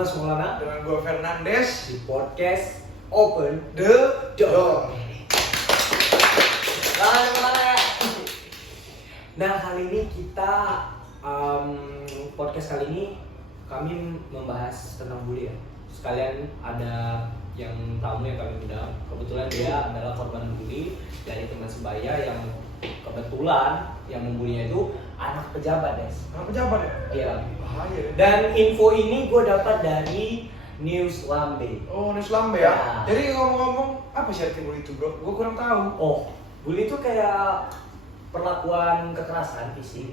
Dimas Maulana dengan gue Fernandes di podcast Open The Door. Nah, kali ini kita podcast kali ini kami membahas tentang bully ya. Sekalian ada yang tamu yang kami undang. Kebetulan dia adalah korban bully dari teman sebaya yang kebetulan yang membulinya itu anak pejabat, Des. Anak pejabat ya? Iya. Bahaya ya. Dan info ini gue dapat dari News Lambe. Oh, News Lambe ya? Ya. Jadi ngomong-ngomong, apa sih arti bully itu bro? Gue kurang tahu. Oh, bully itu kayak perlakuan kekerasan fisik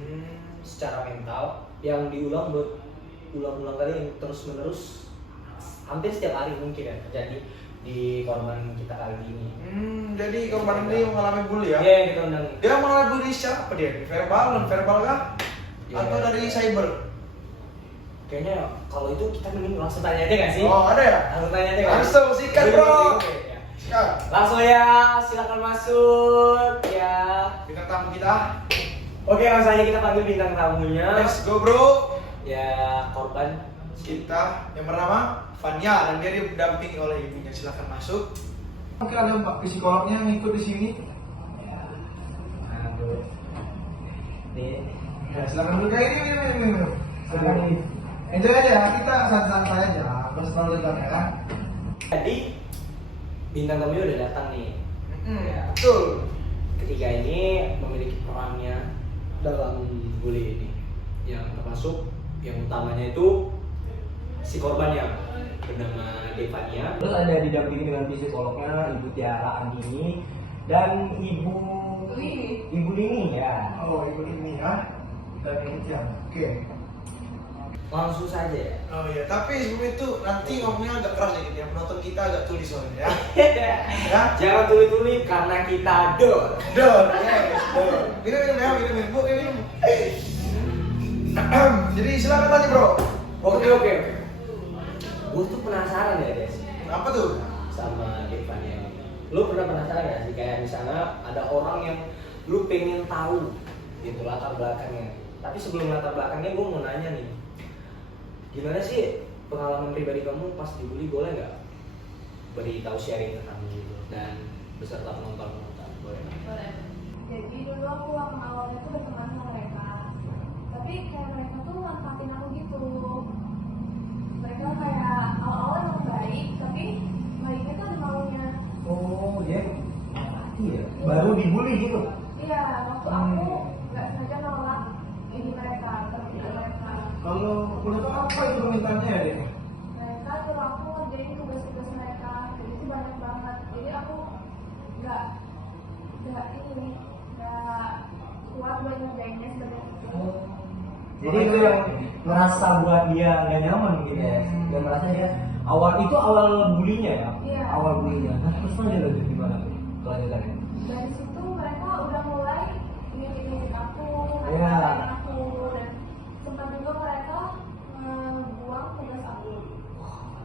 secara mental yang ulang-ulang kali yang terus-menerus hampir setiap hari mungkin ya terjadi di korban kita kali ini. Jadi korban ini mengalami bully ya? Iya, yang kita undang. Dia mengalami bully secara apa dia? Verbal, non-verbal kah? Ya. Atau dari cyber? Kayaknya kalau itu kita mending langsung tanya aja nggak sih? Oh, ada ya? Langsung tanya aja nggak? Langsung, sikat bro! Ya. Sikat. Langsung ya, silakan masuk ya. Bintang tamu kita. Oke, langsung aja kita panggil bintang tamunya. Let's go bro! Ya, korban. Kita yang bernama Fania dan dia didampingi oleh ibunya. Silakan masuk. Mungkin ada Pak psikolognya yang ikut di sini. Aduh. Nih. Ya, silakan duduk kayak ini. Enjoy aja, kita santai aja. Bersama depan ya. Jadi bintang tamunya udah datang nih. Ya. Betul. Ketiga ini memiliki perannya dalam bully ini. Yang termasuk yang utamanya itu si korbannya bernama Devania. Terus ada didampingi dengan psikolognya Ibu Tiara Andini dan Ibu Lini ya. Oh, ibu ini ya. Kita ingat. Oke. Langsung saja ya. Oh iya, tapi sebelum itu nanti ngomongnya agak keras dikit ya. Penonton kita agak tulis soalnya ya. Ya. Jangan tuli-tuli karena kita dor. Dor. Minum ya, minum. Bu, minum. Jadi silakan tanya bro. Oke. Gue tuh penasaran ya, Des. Apa tuh? Sama Devania ini. Lu pernah penasaran gak sih kayak misalnya ada orang yang lu pengen tahu gitu latar belakangnya. Tapi sebelum latar belakangnya gue mau nanya nih. Gimana sih pengalaman pribadi kamu pas dibully, boleh nggak beritahu sharing ke kami gitu dan beserta penonton boleh? Boleh. Jadi dulu aku waktu awalnya tuh berteman sama mereka, tapi kayak mereka tuh manfaatin aku gitu. Mereka kayak awal-awal emang baik, tapi baiknya tuh ada maunya. Oh, dia mati ya? Baru dibully gitu? Iya, waktu aku nggak sengaja nolak ini mereka, permintaan mereka. Kalau boleh tahu apa itu permintaannya ya, Dek? Mereka suruh aku ngerjain tugas-tugas mereka, jadi itu banyak banget. Jadi aku nggak kuat buat ngerjainnya sebenarnya itu. Jadi itu yang merasa buat dia nggak nyaman gitu ya? Dia merasa dia awal bulinya ya? Iya. Awal bulinya. Nah, terus lanjut gimana tuh kelanjutannya? Dari situ mereka udah mulai ngikut aku, Iya. ngajarin aku, dan sempat juga mereka buang tugas aku.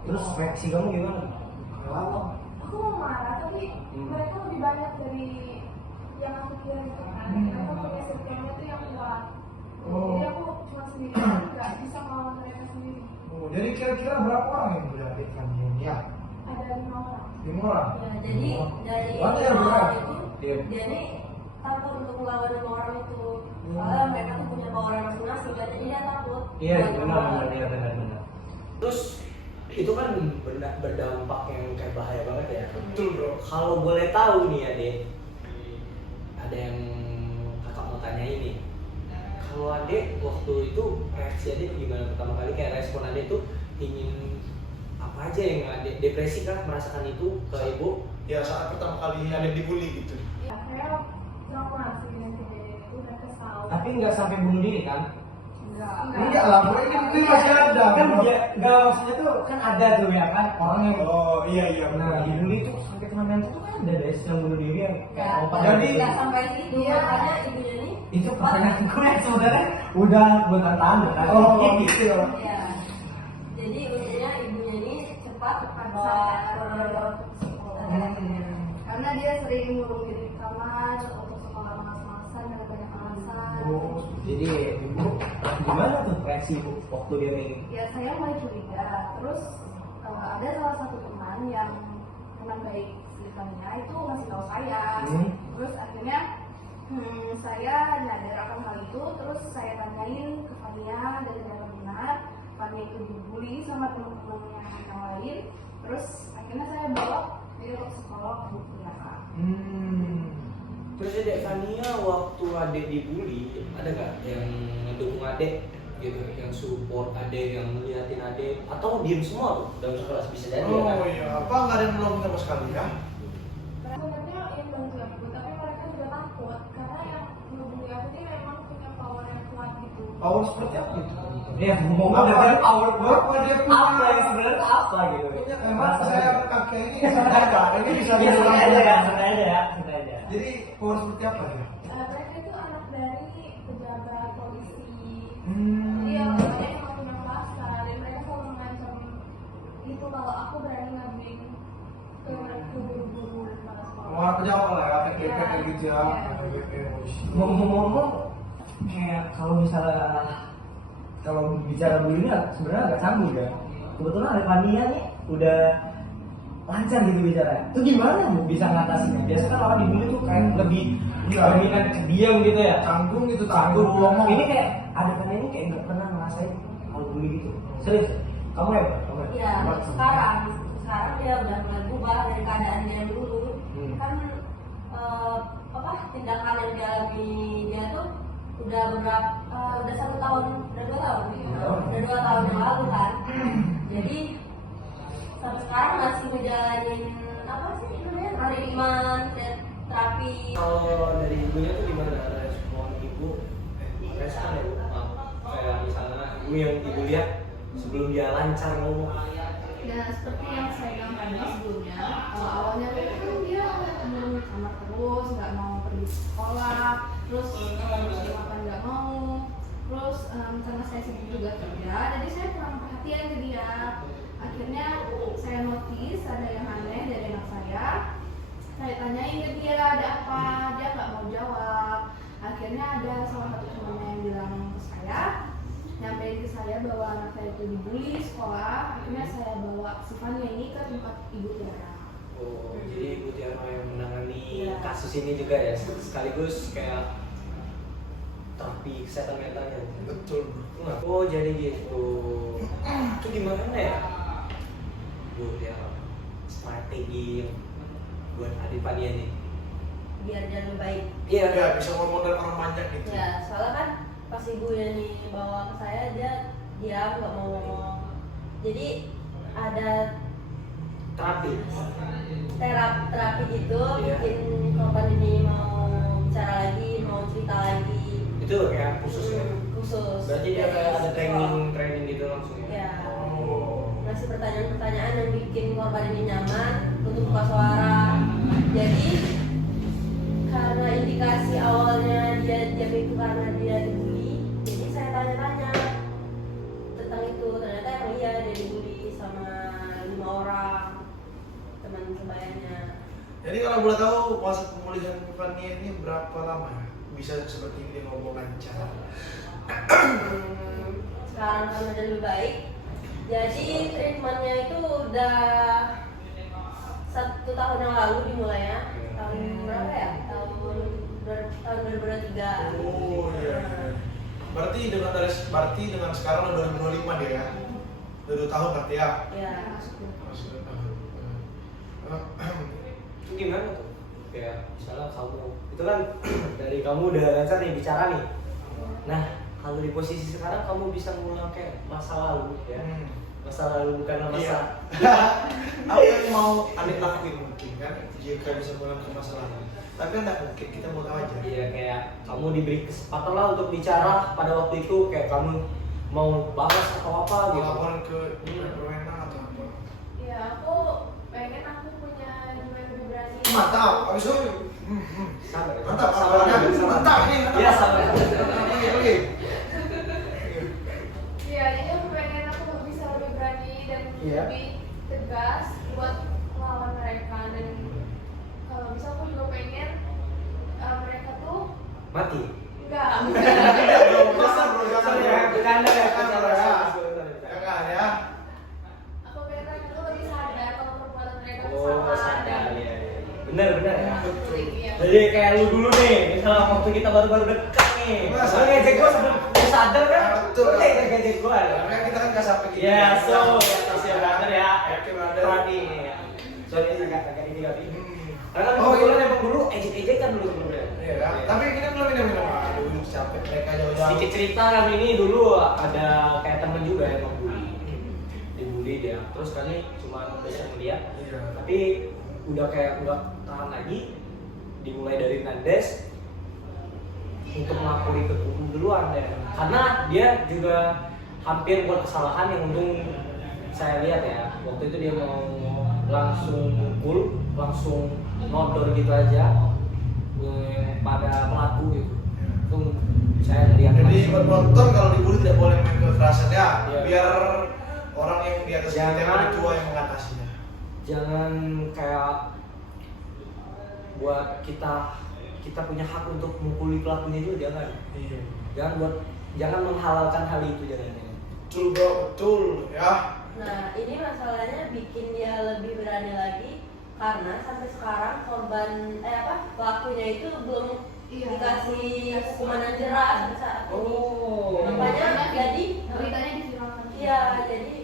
Terus reaksi kamu gimana? Aku mau marah, tapi mereka lebih banyak dari yang aku kira gitu kan. Mereka punya sistemnya tuh yang kuat. Jadi aku cuma sendirian, nggak bisa melawan mereka sendiri. Oh, jadi kira-kira berapa orang yang berarti kamu ya? Ada 5 orang. 5 orang. Ya, jadi dari Berarti yang lima berat. orang itu Iya. dia nih takut untuk melawan 5 orang itu. Soalnya mereka tuh punya power masing-masing, jadi dia takut. Iya, Melawan. benar. Terus itu kan berdampak yang kayak bahaya banget ya. Betul bro. Kalau boleh tahu nih ya, Dek, ada yang kakak mau tanya ini. Kalau Adek waktu itu reaksi Adek gimana pertama kali, kayak respon Adek tuh ingin apa aja yang Adek depresi kah merasakan itu ke ibu? Ya saat pertama kali ada dibully gitu. Ya, saya trauma sih dengan kejadian itu dan kesal. Tapi nggak sampai bunuh diri kan? Enggak lah, bro, ini masih ada. Kan dia nggak, maksudnya tuh kan ada tuh ya kan orang yang Oh iya nah dibully itu sampai kena mental tuh kan ada deh yang bunuh diri yang Ya, lompat. Jadi nggak sampai situ, Iya. makanya ibunya nih itu pertanyaan gue yang sebenarnya udah bukan tahan kan? gitu ya. ya. Jadi ibunya ini cepat bawa koridor psikolog. Karena dia sering ngurung diri di kamar untuk sekolah malas-malasan alasan, ada banyak alasan. Oh, Jadi ibu gimana tuh reaksi ibu waktu dia kayak gitu? Ya saya mulai curiga. Terus ada salah satu teman yang teman baik Silvania itu ngasih tahu saya. Terus akhirnya saya nyadar akan hal itu. Terus saya tanyain ke Fania dan ternyata benar Fania itu dibully sama teman-temannya yang lain. Terus akhirnya saya bawa dia ke psikolog untuk biasa. Terus Dek Fania waktu adik dibully ada nggak yang ngedukung adik gitu, yang support adik, yang ngeliatin adik, atau diem semua tuh dalam kelas bisa jadi ya kan? oh iya, apa nggak ada yang nolong sama sekali ya? Sebenarnya yang bantu aku, tapi mereka juga takut karena yang ngebully aku ini memang punya power yang kuat gitu. Power seperti apa itu? Ya ngomong Apa power apa dia punya? apa yang sebenarnya apa gitu? Punya emang saya kakek ini ini bisa Ya dibilang santai aja juga. kan, santai aja ya, santai aja. Jadi power seperti apa ya? Mereka itu anak dari pejabat polisi. Hmm. Jadi yang namanya emang punya kuasa dan mereka selalu mengancam itu kalau aku berani ngaduin ke guru-guru dan kepala sekolah. Orang pejabat lah ya, kayak gitu ya. Ngomong-ngomong, kayak kalau misalnya kalau bicara bully ini sebenarnya agak canggung ya. Kebetulan ada Fania nih udah lancar gitu bicara. Itu gimana bu bisa ngatasinnya? Biasanya kan orang dibully tuh kayak lebih dominan diam gitu ya. Canggung gitu, Canggung canggung ngomong. ngomong. Ini kayak ada Fania ini kayak nggak pernah ngerasain kalau bully gitu. Serius? Kamu ya? Kamu ya? Iya, sekarang dia udah mulai berubah dari keadaan dia dulu. Kan tindakan yang dialami dia tuh udah udah 1 tahun, udah 2 tahun, udah 2 tahun yang lalu kan. Jadi sampai sekarang masih ngejalanin apa sih namanya treatment, terapi. Kalau dari ibunya tuh gimana respon ibu? Respon ya bu? Kayak misalnya ibu yang ibu lihat sebelum dia lancar ngomong. Ya seperti yang saya bilang tadi sebelumnya, awalnya kan dia di kamar terus, nggak mau pergi sekolah, terus makan nggak mau, terus karena saya sibuk juga kerja, jadi saya kurang perhatian ke dia. Akhirnya saya notice ada yang aneh dari anak saya tanyain ke dia ada apa, dia nggak mau jawab. Akhirnya ada salah satu temannya yang bilang ke saya, nyampein ke saya bahwa anak saya itu dibully di sekolah. Akhirnya saya bawa si Fania ini ke tempat Ibu Tiara. Oh, jadi Ibu Tiara yang menangani Iya. kasus ini juga ya, sekaligus kayak terapi kesehatan mentalnya. Betul. Oh, jadi gitu. Itu gimana ya, Bu Tiara? Strategi buat adik Fania nih? Biar dia lebih baik. Iya, Ya bisa ngomong dari orang banyak gitu. Ya, soalnya kan pas ibunya nih bawa ke saya dia diam nggak mau ngomong. Jadi ada terapi. terapi gitu, Iya. bikin korban ini mau bicara lagi, mau cerita lagi. Itu kayak khusus ya? Khusus. Berarti dia Dari kayak ada psikolog. training gitu langsung ya? Ya. Oh. Ngasih pertanyaan-pertanyaan yang bikin korban ini nyaman untuk buka suara. Jadi karena indikasi awalnya dia diam itu karena dia dibully, jadi saya tanya-tanya tentang itu. Ternyata emang iya dia dibully sama 5 orang teman sebayanya. Jadi kalau boleh tahu masa pemulihan Fania ini berapa lama ya? Bisa seperti ini ngomong lancar. Sekarang kan udah lebih baik. Jadi treatmentnya itu udah 1 tahun yang lalu dimulai ya. Tahun berapa ya? Tahun 2023. Oh iya. Berarti dengan sekarang udah 2025 dia ya. Udah 2 tahun berarti ya. Ya. Masih 2 tahun. Itu gimana tuh? Kayak misalnya kamu, itu kan dari kamu udah lancar nih bicara nih. Nah, kalau di posisi sekarang kamu bisa ngulang kayak masa lalu ya. Masa lalu bukanlah masa. Iya. Apa yang mau Anda lakuin mungkin kan jika bisa pulang ke masa lalu. Tapi kan tidak mungkin, kita mau tahu aja. Iya, kayak kamu diberi kesempatan lah untuk bicara pada waktu itu, kayak kamu mau balas atau apa gitu. Laporan ke berwenang atau apa? Ya aku pengen aku punya jiwa yang lebih berani. Mantap, abis itu Sabar, ya. mantap, Sabar, sabar, sabar. mantap nih. Iya, sabar. Oke. Iya, jadi aku pengen aku bisa lebih berani dan Iya. lebih tegas buat melawan mereka. Dan kalau bisa aku juga pengen mereka tuh Mati kesalahan. sadar ya. Bener ya. Iya. Jadi kayak lu dulu nih, misalnya waktu kita baru-baru dekat nih, Mas, lu ngejek gua sebelum lu sadar kan? Betul. Lu kayak ngejek gua. Karena kita kan gak sampai gitu. Ya, so, ya brother ya. Oke, brother. Rani. Sorry, agak ini kali. Karena kan Oh, kebetulan iya. emang dulu ejek-ejek kan dulu sebelumnya. Iya kan? Tapi kita belum minum-minum. Aduh, capek mereka jauh-jauh. Sedikit cerita kami ini dulu ada kayak temen juga yang membuli. Dibully dia. Terus kali cuma bisa ngeliat. Iya. Tapi udah kayak udah tahan lagi. Dimulai dari Nandes untuk melapori ke guru duluan ya. Karena dia juga hampir buat kesalahan yang untung saya lihat ya. Waktu itu dia mau langsung mukul, langsung nodor gitu aja pada pelaku gitu. Itu saya lihat. Jadi buat penonton kalau dibully tidak boleh main kekerasan ya. Iya. Biar orang yang di atas kita yang Jangan. lebih tua yang mengatasinya. Jangan kayak buat kita punya hak untuk mukuli pelakunya juga jangan. Iya. Jangan menghalalkan hal itu jangan. Betul bro, betul ya. Nah, ini masalahnya bikin dia lebih berani lagi karena sampai sekarang pelakunya itu belum Iya. dikasih hukuman yang jelas sampai saat ini. Oh. Makanya jadi beritanya diviralkan. iya, jadi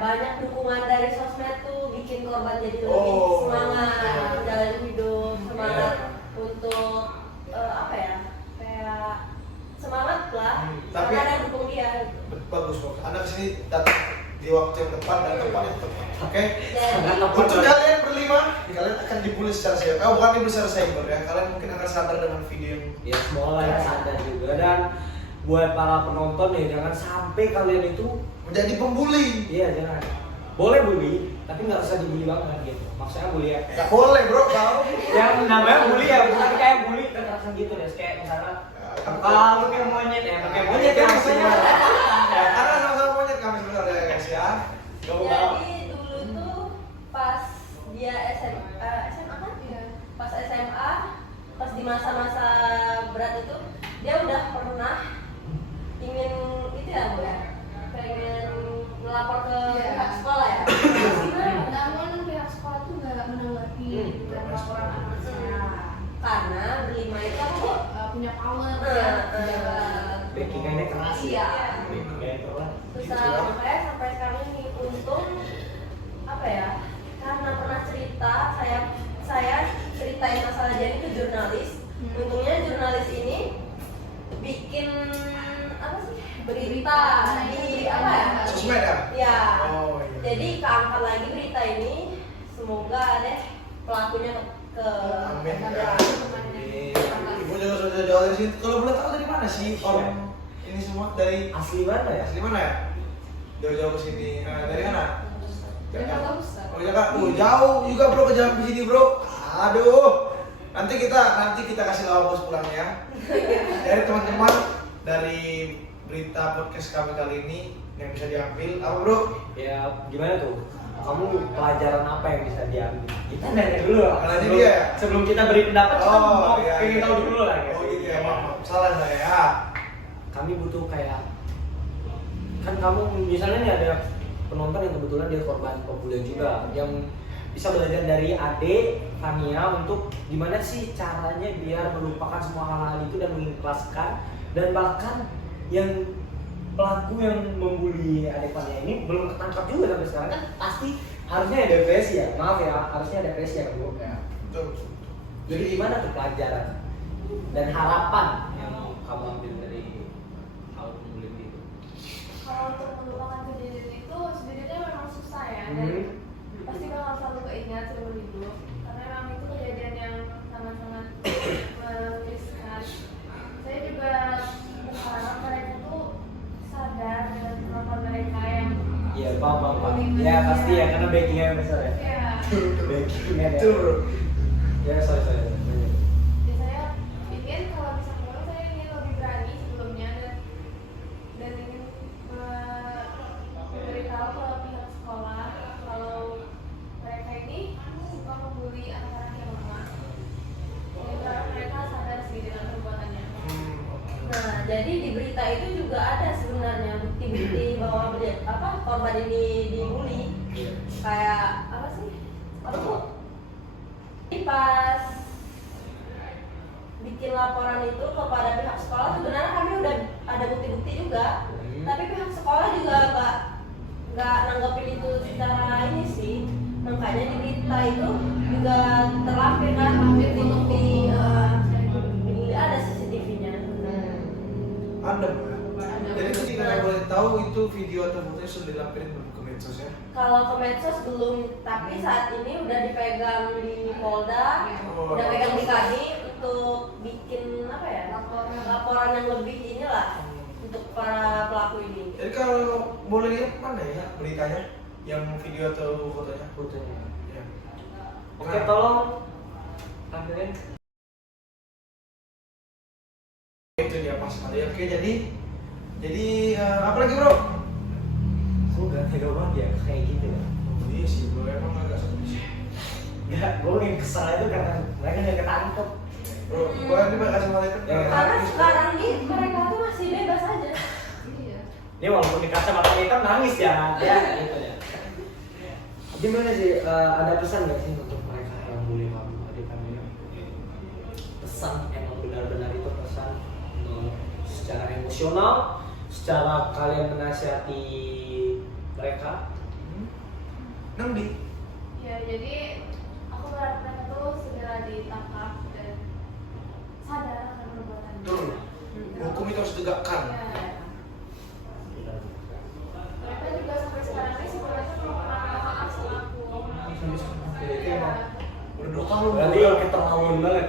banyak dukungan dari sosmed tuh bikin korban jadi lebih Oh. semangat menjalani hidup, semangat Iya. untuk kayak semangat lah. Tapi- karena ada dukung dia. Bagus kok. Anda kesini datang di waktu yang tepat dan tempat yang tepat. Oke. Jadi Untuk kalian berlima, kalian akan dibully secara cyber. Bukan dibully secara cyber ya. Kalian mungkin akan sadar dengan video yang Ya semoga kalian sadar juga dan buat para penonton ya jangan sampai kalian itu menjadi pembuli. iya jangan boleh bully tapi nggak usah dibully banget gitu maksudnya bully ya Gak boleh bro, kalau yang namanya bully ya bukan kayak bully kekerasan gitu deh kayak misalnya kalau kayak monyet ya kayak monyet ya maksudnya Ya, karena sama-sama monyet kami sebenarnya ya guys ya. Jadi dulu tuh pas dia SMA kan? Iya. Pas SMA, pas di masa-masa berat itu dia udah pernah ingin itu ya Bu ya, pengen ngelapor ke Iya. pihak sekolah ya. Namun pihak sekolah tuh nggak menanggapi dan laporan anak saya. Karena berlima itu aku Punya power Eh, ya. eh. Jabat. backingnya keras Iya. backingnya keras susah makanya sampai sekarang ini untung karena pernah cerita saya ceritain masalah jadi ke jurnalis. Untungnya jurnalis ini bikin berita di Sosmed ya? ya Oh, iya. jadi keangkat lagi berita ini, semoga deh pelakunya ke Amin. kamera. Ibu juga sudah jauh dari sini. Kalau boleh tahu dari mana sih orang ini semua dari asli mana ya asli mana ya? Jauh-jauh ke sini. Dari mana? Jakarta Pusat. Oh Jakarta. Jauh juga bro ke jalan ke sini bro. Aduh. Nanti kita kasih lawak pulangnya ya. Dari teman-teman dari berita podcast kami kali ini yang bisa diambil apa bro? ya gimana tuh kamu pelajaran apa yang bisa diambil kita nanya dulu lah Nanya dia ya? sebelum kita beri pendapat kita mau iya, pengen iya. tahu dulu lah Oh gitu ya, maaf. Salah saya. kami butuh kayak kan kamu misalnya nih ada penonton yang kebetulan dia korban pembulian juga yang bisa belajar dari adik Fania untuk gimana sih caranya biar melupakan semua hal-hal itu dan mengikhlaskan dan bahkan yang pelaku yang membuli adik Fania ini belum ketangkap juga sampai sekarang kan pasti harusnya ada depresi ya maaf ya harusnya ada depresi ya Bu ya. Betul. Jadi gimana tuh pelajaran dan harapan yang kamu ambil dari hal pembulian itu? Kalau untuk melupakan kejadian itu sebenarnya memang susah ya dan pasti bakal selalu keingat seumur hidup karena memang itu kejadian yang sangat-sangat menyedihkan. Saya juga berharap mereka tuh sadar dengan kemampuan mereka yang Iya, paham. Ya pasti ya karena backingnya besar ya. ya Backingnya ya. Betul bro. Ya sorry. ya saya ingin kalau bisa pulang saya ingin lebih berani sebelumnya dan ingin memberitahu ke pihak sekolah kalau mereka ini suka membuli anak-anak yang lemah. Jadi berharap mereka sadar sih dengan perbuatannya. Nah, jadi di berita itu juga ada sebenarnya bukti-bukti bahwa korban ini dibully. Kayak apa sih? bikin laporan itu kepada pihak sekolah, sebenarnya kami udah ada bukti-bukti juga, tapi pihak sekolah juga nggak nanggapin itu secara ini sih. Makanya di berita itu juga terlampir kan bukti-bukti ada CCTV-nya. Ada Bu. Jadi ketika kita boleh tahu itu video atau fotonya sudah dilampirin ke medsos ya? Kalau ke medsos belum, tapi saat ini udah dipegang di Polda, udah pegang di kami untuk bikin apa ya, laporan yang lebih inilah untuk para pelaku ini. Jadi kalau boleh lihat mana ya beritanya? Yang video atau fotonya? Fotonya. Ya. Oke, tolong ambilin. Itu dia pas kali. Oke, jadi apa lagi bro? Gue gak tega banget ya kayak gitu ya. Oh, iya sih bro, emang agak sedih. Ya, gue yang kesel itu karena mereka gak ketangkep. Bro, gue ini bakal sama itu. Ya. Karena sekarang nih mereka tuh masih bebas aja. Dia walaupun di kacamata hitam nangis ya, gitu ya. Gimana sih, ada pesan gak sih untuk mereka yang bully kamu, adik kamu ya? Pesan, emang benar-benar itu pesan secara emosional, secara kalian menasihati mereka. Nandi. Ya, jadi aku berharap mereka tuh segera ditangkap dan sadar akan perbuatannya. Betul. Hukum itu harus ditegakkan. Ya. Mereka juga sampai sekarang ini sebenarnya belum pernah minta maaf sama aku. Itu emang Udah 2 tahun. berarti yang keterlaluan banget,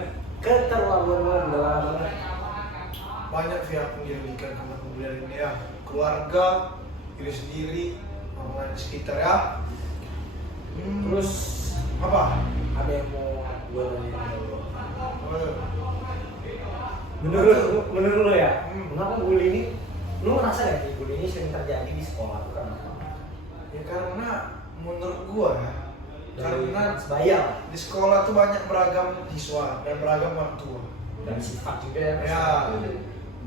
udah lama banget. Banyak pihak yang dirugikan karena pembelian ini ya, keluarga, diri sendiri, orang di sekitar ya. Terus apa? ada yang mau gue tanya ke lo? Eh, Menurut lo ya, Hmm. kenapa bully ini? Lo ngerasa gak sih bully ini sering terjadi di sekolah itu kenapa? Ya karena menurut gua ya, karena sebaya di sekolah tuh banyak beragam siswa dan beragam orang tua. dan sifat juga ya. Ya,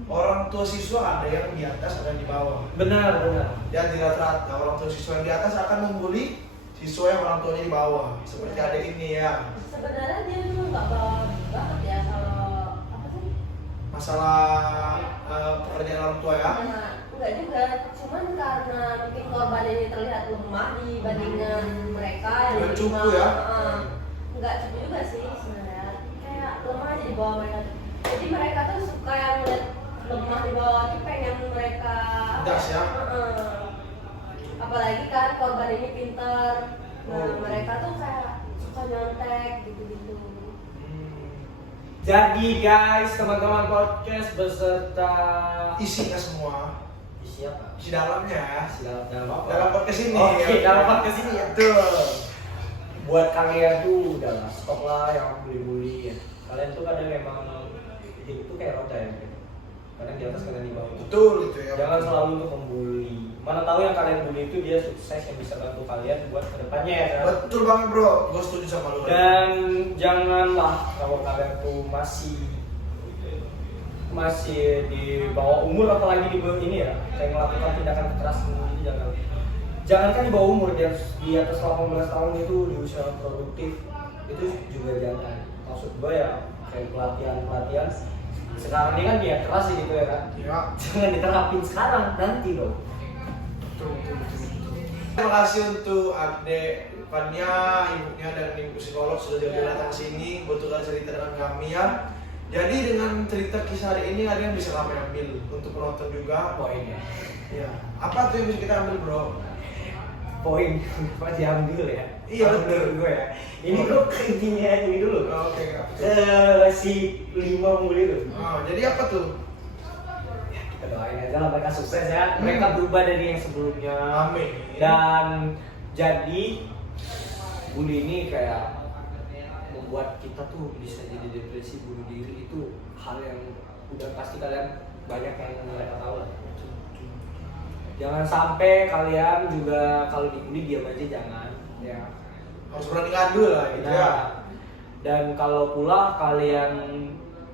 orang tua siswa ada yang di atas, ada yang di bawah. Benar. Dan di rata-rata orang tua siswa yang di atas akan membuli siswa yang orang tuanya di bawah. Seperti ada ini ya. Sebenarnya dia juga nggak bawa banget ya kalau apa sih? Masalah pekerjaan orang tua ya. Nah, enggak juga, cuman karena mungkin korban ini terlihat lemah dibandingkan mereka yang Nggak cupu menerima, ya? Enggak cupu juga sih sebenarnya, kayak lemah aja di bawah mereka. Jadi mereka tuh suka yang lihat lemah di bawah tuh pengen mereka Das ya? apalagi kan korban ini pinter, nah Oh. mereka tuh kayak suka nyontek gitu-gitu. Jadi guys, teman-teman podcast beserta Isinya semua, isi apa? isi dalamnya ya. Dalam apa? Dalam podcast ini. Oke, ya. dalam podcast ini ya. Betul. Buat kalian tuh udahlah stop lah yang bully-bully ya. Kalian tuh kadang emang hidup tuh kayak roda ya. Kadang di atas, kadang di bawah. Betul itu ya. Jangan selalu untuk membuli. Mana tahu yang kalian bully itu dia sukses yang bisa bantu kalian buat kedepannya ya kan. Betul banget bro, gue setuju sama lu. Dan janganlah kalau kalian tuh masih di bawah umur, apalagi di bawah ini ya, kayak melakukan tindakan kekerasan ini, jangankan di bawah umur, dia di atas 18 tahun itu di usia produktif itu juga jangan. Maksud gue ya kayak pelatihan sekarang ini kan dia keras gitu ya kan. Ya. Jangan diterapin sekarang, nanti loh. Betul. Terima kasih untuk adek Fania, ibunya dan ibu psikolog sudah datang ke sini buat tukar cerita dengan kami ya. Jadi dengan cerita kisah hari ini ada yang bisa kami ambil untuk penonton juga. Poin ya. Ya. Apa tuh yang bisa kita ambil bro? Poin apa diambil ya? Iya, Kalau betul. menurut gue ya. Ini kok intinya ini dulu. Oke. Si 5 bully itu. Oh, jadi apa tuh? Ya, kita doain aja lah mereka sukses ya. Mereka berubah dari yang sebelumnya. Amin. Dan jadi bully ini kayak membuat kita tuh bisa jadi depresi, bunuh diri, itu hal yang udah pasti kalian banyak yang mereka tahu lah. Jangan sampai kalian juga kalau dibully diam aja, jangan ya. Harus berani ngadu lah gitu ya. Dan kalau pula kalian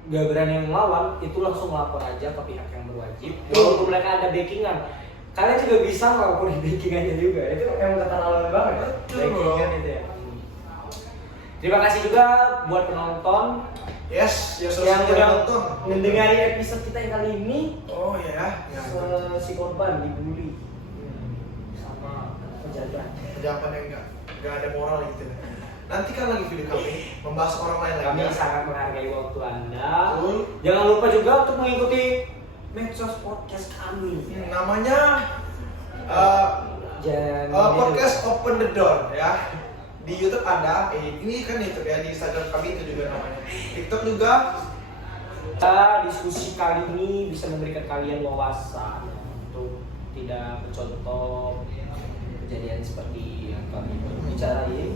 gak berani melawan, itu langsung lapor aja ke pihak yang berwajib. Walaupun mereka ada backingan, kalian juga bisa melakukan backingannya juga. Itu emang keterlaluan banget. Betul, Backingan bro. itu ya. Terima kasih juga buat penonton Yes, yang sudah udah nonton. mendengari episode kita yang kali ini. Oh ya, ya. Si korban dibully sama pejabat. Pejabat yang nggak ada moral gitu. Nanti kan lagi video kami membahas orang lain lagi. Kami Ya. sangat menghargai waktu Anda. Betul. Jangan lupa juga untuk mengikuti medsos podcast kami. Namanya Jangan podcast Open the Door ya. Di YouTube ada, ini kan YouTube ya, di Instagram kami itu juga namanya. TikTok juga. Kita diskusi kali ini bisa memberikan kalian wawasan untuk tidak mencontoh kejadian seperti yang kami bicarain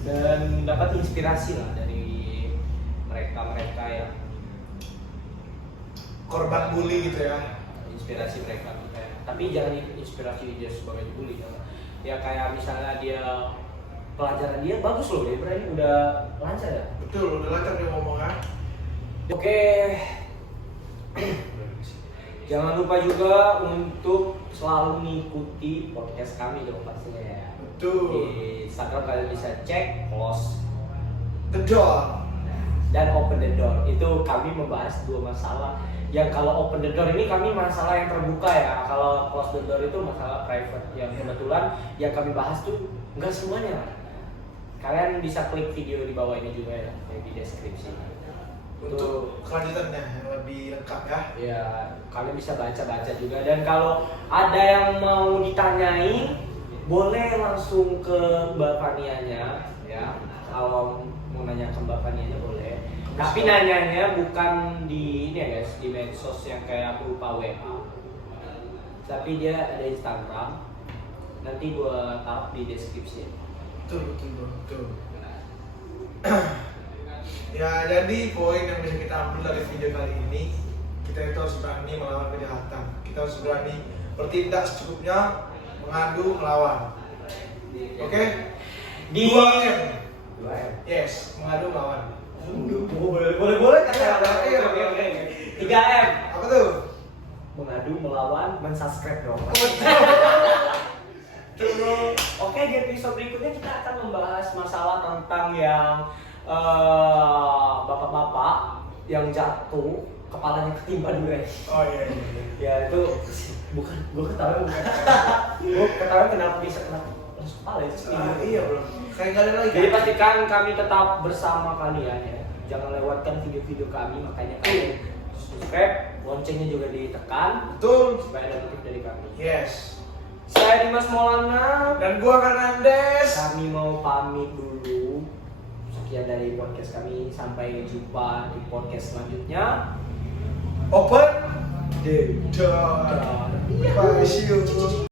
dan dapat inspirasi lah dari mereka yang Korban bully gitu ya. inspirasi mereka. Tapi jangan inspirasi dia sebagai bully ya, kayak misalnya dia pelajaran dia bagus loh, dia berani udah lancar ya. Betul, udah lancar dia ngomong kan. Oke. Jangan lupa juga untuk selalu mengikuti podcast kami dong pastinya ya. Betul. Di Instagram kalian bisa cek close The Door. dan open the door. Itu kami membahas dua masalah. Yang kalau open the door ini kami masalah yang terbuka ya. Kalau close the door itu masalah private. Yang kebetulan yang kami bahas tuh enggak semuanya. Kalian bisa klik video di bawah ini juga ya, di deskripsi. Untuk kelanjutannya yang lebih lengkap ya. Ya, kalian bisa baca-baca juga. Dan kalau ada yang mau ditanyai, boleh langsung ke Mbak Fanianya ya. Kalau mau nanya ke Mbak Fanianya boleh. Tapi nanyanya bukan di ini ya guys, di medsos yang kayak berupa WA. Tapi dia ada Instagram. Nanti gua taruh di deskripsi. Betul. Ya, jadi poin yang bisa kita ambil dari video kali ini, kita itu harus berani melawan kejahatan. Kita harus berani bertindak secukupnya, mengadu, melawan. Oke? Di 2M. 2M. Yes, mengadu, melawan. Boleh kata. Iya, Oke. 3M. Apa tuh? Mengadu, melawan, mensubscribe dong. Oke, di episode berikutnya kita akan membahas masalah tentang yang bapak-bapak yang jatuh kepalanya ketimpa durian. Oh iya. Ya itu bukan, gue ketawa bukan. Gue ketawa kenapa bisa kena kepala itu sih. Iya bro. Kayak kalian lagi. Jadi pastikan kami tetap bersama kalian ya. Jangan lewatkan video-video kami, makanya kalian subscribe, loncengnya juga ditekan Betul. supaya ada notif dari kami. Yes. Saya Dimas Maulana Dan gua Fernandes. kami mau pamit dulu. Sekian dari podcast kami, sampai jumpa di podcast selanjutnya. Open The door. door. Bye, see you.